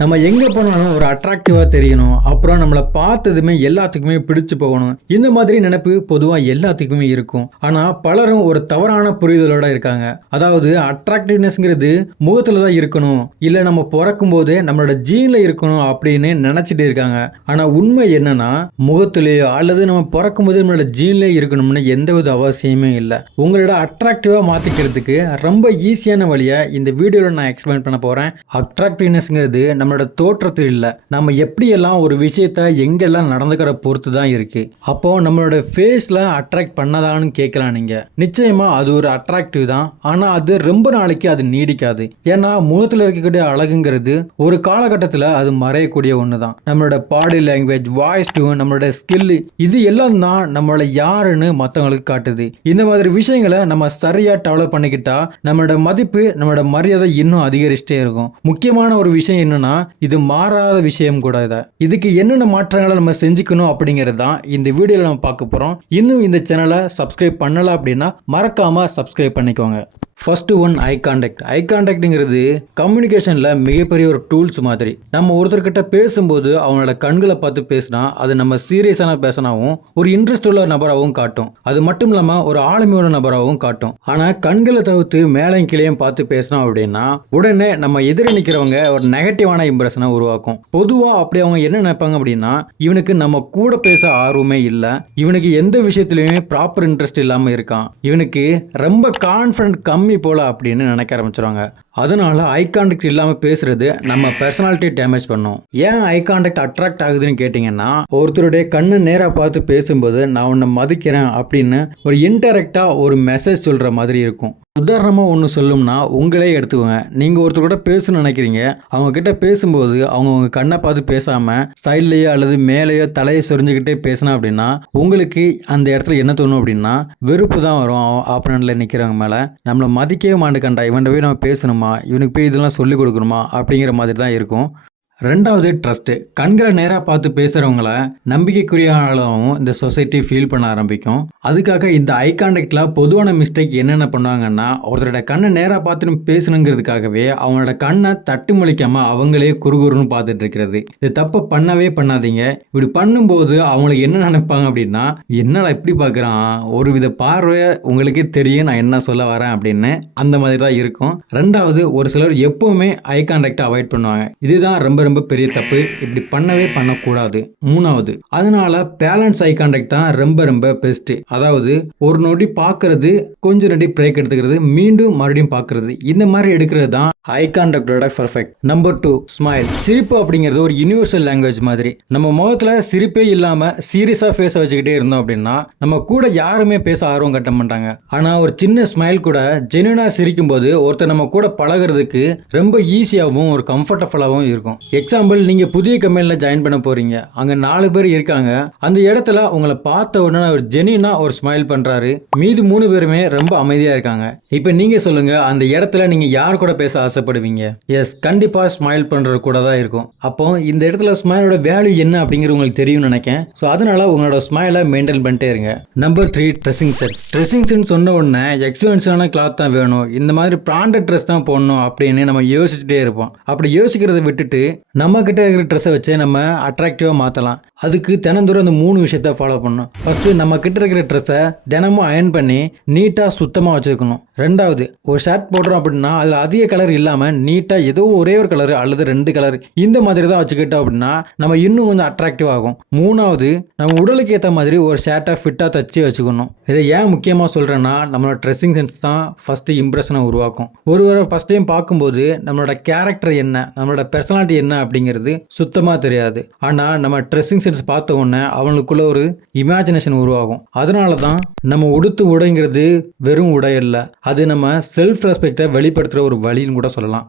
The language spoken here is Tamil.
நம்ம எங்க போனாலும் ஒரு அட்ராக்டிவா தெரியணும். அப்புறம் நம்மளை பார்த்ததுமே எல்லாத்துக்குமே பிடிச்சு போகணும். இந்த மாதிரி நினைப்பு பொதுவா எல்லாத்துக்குமே இருக்கும். ஆனா பலரும் ஒரு தவறான புரிதலோட இருக்காங்க. அதாவது அட்ராக்டிவ்னஸ்ங்கிறது முகத்துல தான் இருக்கணும். இல்ல நம்ம பிறக்கும் போதே நம்மளோட ஜீன்ல இருக்கணும் அப்படின்னு நினைச்சிட்டு இருக்காங்க. ஆனா உண்மை என்னன்னா முகத்திலேயோ அல்லது நம்ம பிறக்கும் போது நம்மளோட ஜீன்லேயே இருக்கணும்னு எந்தவித அவசியமே இல்லை. உங்களோட அட்ராக்டிவா மாத்திக்கிறதுக்கு ரொம்ப ஈஸியான வழியை இந்த வீடியோவில் நான் எக்ஸ்பிளைன் பண்ண போகிறேன் அட்ராக்டிவ்னஸ்ங்கிறது நம்மளோட தோற்றத்தில் இல்லை. நம்ம எப்படியெல்லாம் ஒரு விஷயத்த எங்கெல்லாம் நடந்துக்கிற பொறுத்து தான் இருக்குது அப்போ நம்மளோட ஃபேஸில் அட்ராக்ட் பண்ணதான்னு கேட்கலாம் நீங்கள் நிச்சயமாக அது ஒரு அட்ராக்டிவ் தான். ஆனால் அது ரொம்ப நாளைக்கு அது நீடிக்காது. ஏன்னா முகத்தில் இருக்கக்கூடிய அழகுங்கிறது ஒரு காலகட்டத்தில் அது மறையக்கூடிய ஒன்று தான் நம்மளோட பாடி லாங்குவேஜ் வாய்ஸ் டியூன் நம்மளோட ஸ்கில் இது எல்லாம் தான் நம்மளை யாருன்னு மற்றவங்களுக்கு காட்டுது. இந்த மாதிரி விஷயங்களை நம்ம சரியாக டெவலப் பண்ணிக்கிட்டா நம்மளோட மதிப்பு நம்மளோட மரியாதை இன்னும் அதிகரிச்சுட்டே இருக்கும். முக்கியமான ஒரு விஷயம் என்னன்னா இது மாறாத விஷயம் கூட இதை. இதுக்கு என்னென்ன மாற்றங்களை நம்ம செஞ்சுக்கணும் அப்படிங்கிறது தான் இந்த வீடியோவில் நம்ம பார்க்க போகிறோம் இன்னும் இந்த சேனலை சப்ஸ்கிரைப் பண்ணலை அப்படின்னா மறக்காமல் சப்ஸ்கிரைப் பண்ணிக்கோங்க. First one eye contact eye கான்டாக்ட்ங்கிறது கம்யூனிகேஷனில் மிகப்பெரிய ஒரு டூல்ஸ் மாதிரி. நம்ம ஒருத்தர்கிட்ட பேசும்போது அவங்களோட கண்களை பார்த்து பேசினா அது நம்ம சீரியஸான பேசினாவும் ஒரு இன்ட்ரெஸ்ட் உள்ள நபராகவும் காட்டும். அது மட்டும் இல்லாமல் ஒரு ஆளுமையோட நபராகவும் காட்டும். ஆனால் கண்களை தவிர்த்து மேலையும் கீழையும் பார்த்து பேசினோம் அப்படின்னா உடனே நம்ம எதிர நிற்கிறவங்க ஒரு நெகட்டிவான இம்ப்ரெஷனை உருவாக்கும். பொதுவாக அப்படி அவங்க என்ன நினைப்பாங்க அப்படின்னா இவனுக்கு நம்ம கூட பேச ஆர்வமே இல்லை. இவனுக்கு எந்த விஷயத்துலையுமே ப்ராப்பர் இன்ட்ரெஸ்ட் இல்லாமல் இருக்கான். இவனுக்கு ரொம்ப கான்ஃபிடன்ட் கம்மி போல அப்படின்னு நினைக்க ஆரம்பிச்சிருவாங்க. அதனால ஐ கான்டாக்ட் இல்லாமல் பேசுறது நம்ம பர்சனாலிட்டி டேமேஜ் பண்ணும். ஏன் ஐ கான்டாக்ட் அட்ராக்ட் ஆகுதுன்னு கேட்டிங்கன்னா ஒருத்தருடைய கண்ணு நேராக பார்த்து பேசும்போது நான் உன்னை மதிக்கிறேன் அப்படின்னு ஒரு இன்டெரக்டாக ஒரு மெசேஜ் சொல்கிற மாதிரி இருக்கும். உதாரணமாக ஒன்று சொல்லும்னா உங்களே எடுத்துக்கோங்க. நீங்கள் ஒருத்தர் கூட பேசணும்னு நினைக்கிறீங்க. அவங்க கிட்ட பேசும்போது அவங்க உங்கள் கண்ணை பார்த்து பேசாமல் சைட்லேயோ அல்லது மேலேயோ தலையை சொரிஞ்சுக்கிட்டே பேசினா அப்படின்னா உங்களுக்கு அந்த இடத்துல என்ன தோணும் அப்படின்னா வெறுப்பு தான் வரும். ஆப்பனில் நிற்கிறவங்க மேலே. நம்மளை மதிக்கவே மாட்டுக்கண்டா இவன்கிட்ட போய் நம்ம பேசணுமா? இவனுக்கு போய் இதெல்லாம் சொல்லிக் கொடுக்கணுமா? அப்படிங்கிற மாதிரி தான் இருக்கும். ரெண்டாவது ட்ரஸ்ட்டு கண்களை நேராக பார்த்து பேசுகிறவங்கள நம்பிக்கைக்குரிய ஆளாகவும் இந்த சொசைட்டி ஃபீல் பண்ண ஆரம்பிக்கும். அதுக்காக இந்த ஐ கான்டாக்டில் பொதுவான மிஸ்டேக் என்னென்ன பண்ணுவாங்கன்னா ஒருத்தரோட கண்ணை நேராக பார்த்து பேசணுங்கிறதுக்காகவே அவங்களோட கண்ணை தட்டு முழிக்காமல் அவங்களே குறுகுறுன்னு பார்த்துட்டு இருக்கிறது. இது தப்பை பண்ணவே பண்ணாதீங்க. இப்படி பண்ணும்போது அவங்களுக்கு என்ன நினைப்பாங்க அப்படின்னா என்னடா இப்படி பார்க்குறான்? ஒரு வித பார்வை உங்களுக்கே தெரியும் நான் என்ன சொல்ல வரேன் அப்படின்னு அந்த மாதிரி தான் இருக்கும். ரெண்டாவது ஒரு சிலர் எப்போவுமே ஐ கான்டாக்டை அவாய்ட் பண்ணுவாங்க. இதுதான் ரொம்ப ரொம்ப பெரிய தப்பு இப்படி பண்ணவே பண்ணக்கூடாது. மூணாவது அதனால பேலன்ஸ் ஐ கான்டாக்ட் தான் ரொம்ப ரொம்ப பெஸ்ட் அதாவது ஒரு நொடி பார்க்கறது கொஞ்ச நொடி பிரேக் எடுத்துக்கிறது மீண்டும் மறுபடியும் பார்க்கறது இந்த மாதிரி எடுக்கிறது தான் ஐ கான்டாக்டோட பர்ஃபெக்ட் நம்பர் டூ ஸ்மைல் சிரிப்பு அப்படிங்கிறது ஒரு யூனிவர்சல் லாங்குவேஜ் மாதிரி. நம்ம முகத்தில் சிரிப்பே இல்லாமல் சீரியஸாக ஃபேஸை வச்சுக்கிட்டே இருந்தோம் அப்படின்னா நம்ம கூட யாருமே பேச ஆர்வம் கட்ட மாட்டாங்க. ஆனால் ஒரு சின்ன ஸ்மைல் கூட ஜெனுவனா சிரிக்கும் போது ஒருத்தர் நம்ம கூட பழகுறதுக்கு ரொம்ப ஈஸியாகவும் ஒரு கம்ஃபர்டபுளாகவும் இருக்கும். எக்ஸாம்பிள் நீங்க புதிய கம்பெனியில் ஜாயின் பண்ண போறீங்க. அங்க நாலு பேர் இருக்காங்க. அந்த இடத்துல உங்களை பார்த்த உடனே ஒரு ஜெனினா ஒரு ஸ்மைல் பண்றாரு. மீதி மூணு பேருமே ரொம்ப அமைதியா இருக்காங்க. இப்போ நீங்க சொல்லுங்க அந்த இடத்துல நீங்க யார் கூட பேச ஆசைப்படுவீங்க? எஸ் கண்டிப்பா ஸ்மைல் பண்றது கூட தான் இருக்கும். அப்போ இந்த இடத்துல ஸ்மைலோட வேல்யூ என்ன அப்படிங்கிறது உங்களுக்கு தெரியும்னு நினைக்கிறேன். ஸோ அதனால உங்களோட ஸ்மைலை மெயின்டைன் பண்ணிட்டே இருங்க. Number three dressing set dressing set சொன்ன உடனே எக்ஸ்பென்சிவான கிளாத் தான் வேணும். இந்த மாதிரி பிராண்டட் ட்ரெஸ் தான் போடணும் அப்படின்னு நம்ம யோசிச்சுட்டே இருப்போம். அப்படி யோசிக்கிறத விட்டுட்டு நம்ம கிட்ட இருக்கிற ட்ரெஸ்ஸை வச்சு நம்ம அட்ராக்டிவாக மாற்றலாம் அதுக்கு தினந்தோறும் அந்த மூணு விஷயத்த ஃபாலோ பண்ணணும். ஃபஸ்ட்டு நம்ம கிட்ட இருக்கிற ட்ரெஸ்ஸை தினமும் அயன் பண்ணி நீட்டாக சுத்தமாக வச்சுருக்கணும். ரெண்டாவது ஒரு ஷர்ட் போடுறோம் அப்படின்னா அதில் அதிக கலர் இல்லாமல் நீட்டாக ஏதோ ஒரே ஒரு கலர் அல்லது ரெண்டு கலர் இந்த மாதிரி தான் வச்சுக்கிட்டோம் அப்படின்னா நம்ம இன்னும் கொஞ்சம் அட்ராக்டிவ் ஆகும். மூணாவது நம்ம உடலுக்கு ஏற்ற மாதிரி ஒரு ஷர்ட்டை ஃபிட்டாக தச்சு வச்சுக்கணும். இதை ஏன் முக்கியமாக சொல்கிறேன்னா நம்மளோட ட்ரெஸ்ஸிங் சென்ஸ் தான் ஃபஸ்ட்டு இம்ப்ரெஷனை உருவாக்கும். ஒருவரை ஃபஸ்ட் டைம் பார்க்கும்போது நம்மளோட கேரக்டர் என்ன நம்மளோட பர்சனாலிட்டி என்ன அப்படிங்கிறது சுத்தமாக தெரியாது. ஆனால் நம்ம ட்ரெஸ்ஸிங் சென்ஸ் பார்த்த உடனே அவனுக்குள்ள ஒரு இமேஜினேஷன் உருவாகும். அதனால தான் நம்ம உடுத்து உடைங்கிறது வெறும் உடை இல்லை அது நம்ம செல்ஃப் ரெஸ்பெக்டை வெளிப்படுத்துகிற ஒரு வழின்னு கூட சொல்லலாம்.